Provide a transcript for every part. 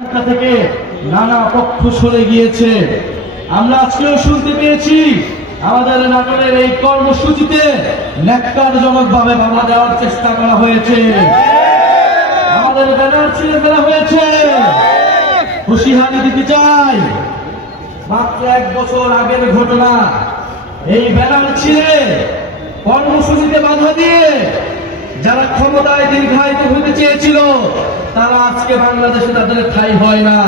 থেকে নানা পক্ষ সরে গিয়েছে। আমরা আজকেও শুনতে পেয়েছি আমাদের নাটোরের এই কর্মসূচিতে ন্যাক্কারজনকভাবে বাধা দেওয়ার চেষ্টা করা হয়েছে, আমাদের ব্যানার ছিঁড়ে ফেলা হয়েছে। হুঁশিয়ারি দিতে চাই, মাত্র 1 বছর আগের ঘটনা। এই ব্যানার ছিঁড়ে কর্মসূচিতে বাধা দিয়ে যারা ক্ষমতায় দীর্ঘায়িত হতে চেয়েছিল তারা আজকে বাংলাদেশে তাদের ঠাঁই হয় না।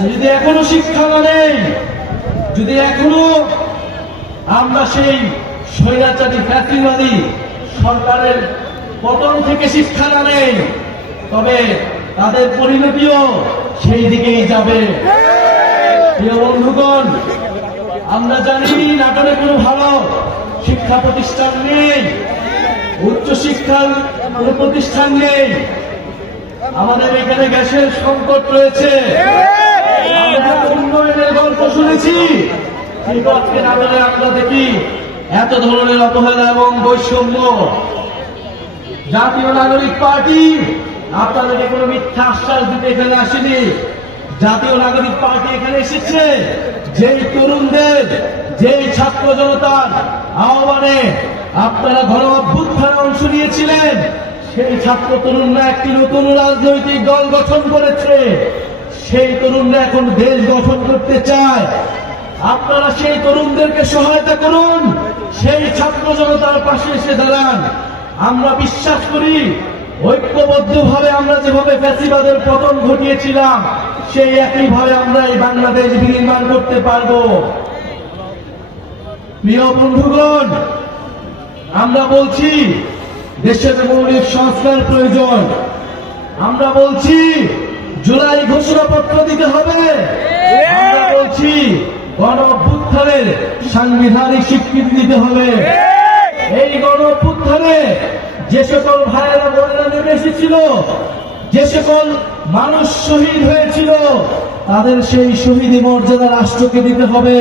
যদি এখনো শিক্ষা না নেই, যদি এখনো আমরা সেই স্বৈরাচারী ফ্যাসিবাদী সরকারের পতন থেকে শিক্ষা না নেই, তবে তাদের পরিণতিও সেই দিকেই যাবে। প্রিয় বন্ধুগণ, আমরা জানি নাটোরে কোনো ভালো শিক্ষা প্রতিষ্ঠান নেই, উচ্চ শিক্ষার কোনো প্রতিষ্ঠান নেই, আমাদের এখানে গ্যাসের সংকট রয়েছে, আমরা উন্নয়নের গল্প শুনেছি, কিন্তু আজকে নাটোরে আমরা দেখি এত ধরনের অবহেলা এবং বৈষম্য। জাতীয় নাগরিক পার্টি আপনাদেরকে কোনো মিথ্যা আশ্বাস দিতে এখানে আসেনি। জাতীয় নাগরিক পার্টি এখানে এসেছে যেই তরুণদের, যেই ছাত্র জনতার আহ্বানে আপনারা গণ অভ্যুত্থানে অংশ নিয়েছিলেন, সেই ছাত্র তরুণরা একটি নতুন রাজনৈতিক দল গঠন করেছে। সেই তরুণরা এখন দেশ গঠন করতে চায়। আপনারা সেই তরুণদেরকে সহায়তা করুন, সেই ছাত্র জনতার পাশে এসে দাঁড়ান। আমরা বিশ্বাস করি ঐক্যবদ্ধভাবে আমরা যেভাবে ফ্যাসিবাদের পতন ঘটিয়েছিলাম সেই একইভাবে আমরা এই বাংলাদেশ বিনির্মাণ করতে পারব। প্রিয় বন্ধুগণ, আমরা বলছি দেশের মৌলিক সংস্কার প্রয়োজন। আমরা বলছি জুলাই ঘোষণাপত্র দিতে হবে। আমরা বলছি গণ অভ্যুত্থানের সাংবিধানিক স্বীকৃতি দিতে হবে। এই গণ অভ্যুত্থানে যে সকল ভাইয়েরা বোনেরা নেমে এসেছিল, যে সকল মানুষ শহীদ হয়েছিল, তাদের সেই শহীদ মর্যাদা রাষ্ট্রকে দিতে হবে,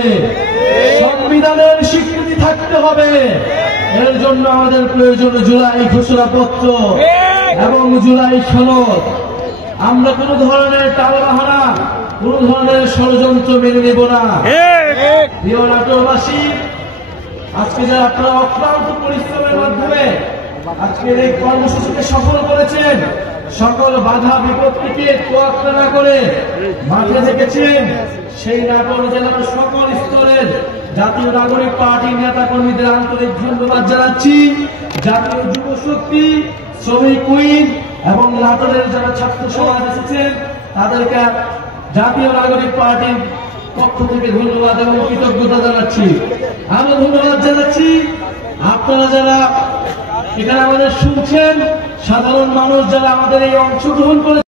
সংবিধানের স্বীকৃতি থাকতে হবে। এর জন্য আমাদের প্রয়োজন জুলাই ঘোষণাপত্র এবং জুলাই সনদ। আমরা কোন ধরনের টালবাহানা, কোন ধরনের ষড়যন্ত্র মেনে নেব না। প্রিয় নাটোরবাসী, আজকে যারা আপনারা অক্লান্ত পরিশ্রমের মাধ্যমে আজকের এই কর্মসূচিকে সফল করেছেন, সকল বাধা বিপত্তিকে তোয়াক্কা না করে মাঠে থেকেছেন, সেই নাটোর জেলার সকল স্তরের জাতীয় নাগরিক পার্টির নেতা কর্মীদের আন্তরিক ধন্যবাদ জানাচ্ছি। জাতীয় যুব শক্তি, শ্রমিক উইং এবং নাটোরের যারা ছাত্র সমাজ এসেছেন তাদেরকে জাতীয় নাগরিক পার্টির পক্ষ থেকে ধন্যবাদ এবং কৃতজ্ঞতা জানাচ্ছি। আরো ধন্যবাদ জানাচ্ছি আপনারা যারা এখানে আমাদের শুনছেন, সাধারণ মানুষ যারা আমাদের এই অংশগ্রহণ করে